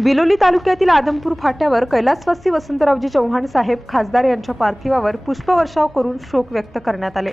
बिलोली तालुक्यातील आदमपूर फाट्यावर कैलासवासी वसंतरावजी चव्हाण साहेब खासदार यांच्या पार्थिवावर पुष्पवर्षाव करून शोक व्यक्त करण्यात आले.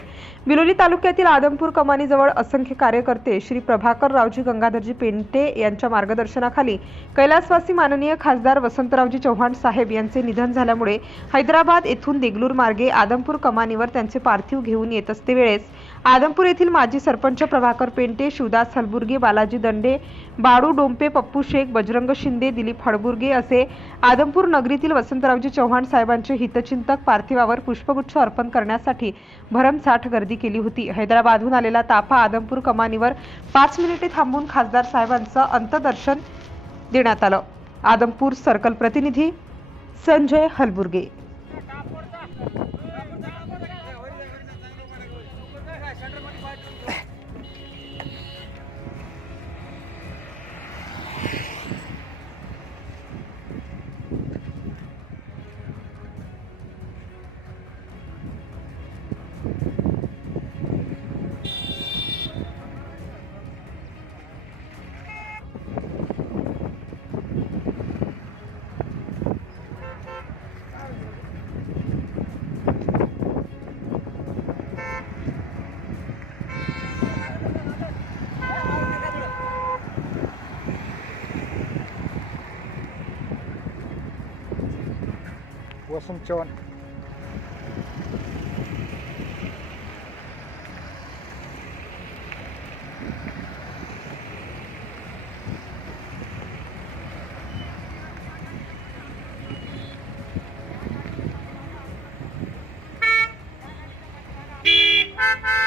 बिलोली तालुक्यातील आदमपूर कमानीजवळ असंख्य कार्यकर्ते श्री प्रभाकर रावजी गंगाधरजी पेंटे यांच्या मार्गदर्शनाखाली कैलासवासी माननीय खासदार वसंतरावजी चव्हाण साहेब यांचे निधन झाल्यामुळे हैदराबाद येथून देगलूर मार्गे आदमपूर कमानीवर त्यांचे पार्थिव घेऊन येत असते वेळेस आदमपूर येथील माजी सरपंच प्रभाकर पेंटे शिवदास हलबुर्गे बालाजी दंडे बाळू डोंपे पप्पू शेख बजरंग शिंदे दिलीप हडबुर्गे असे आदमपूर नगरीतील वसंतरावजी चव्हाण साहेबांचे हितचिंतक पार्थिवावर पुष्पगुच्छ अर्पण करण्यासाठी भरमसाठ गर्दी केली होती. हैदराबादहून आलेला ताफा आदमपूर कमानीवर पाच मिनिटे थांबून खासदार साहेबांचं अंतदर्शन देण्यात आलं. आदमपूर सर्कल प्रतिनिधी Sanjay हलबुर्गे của sông tròn Ha ha!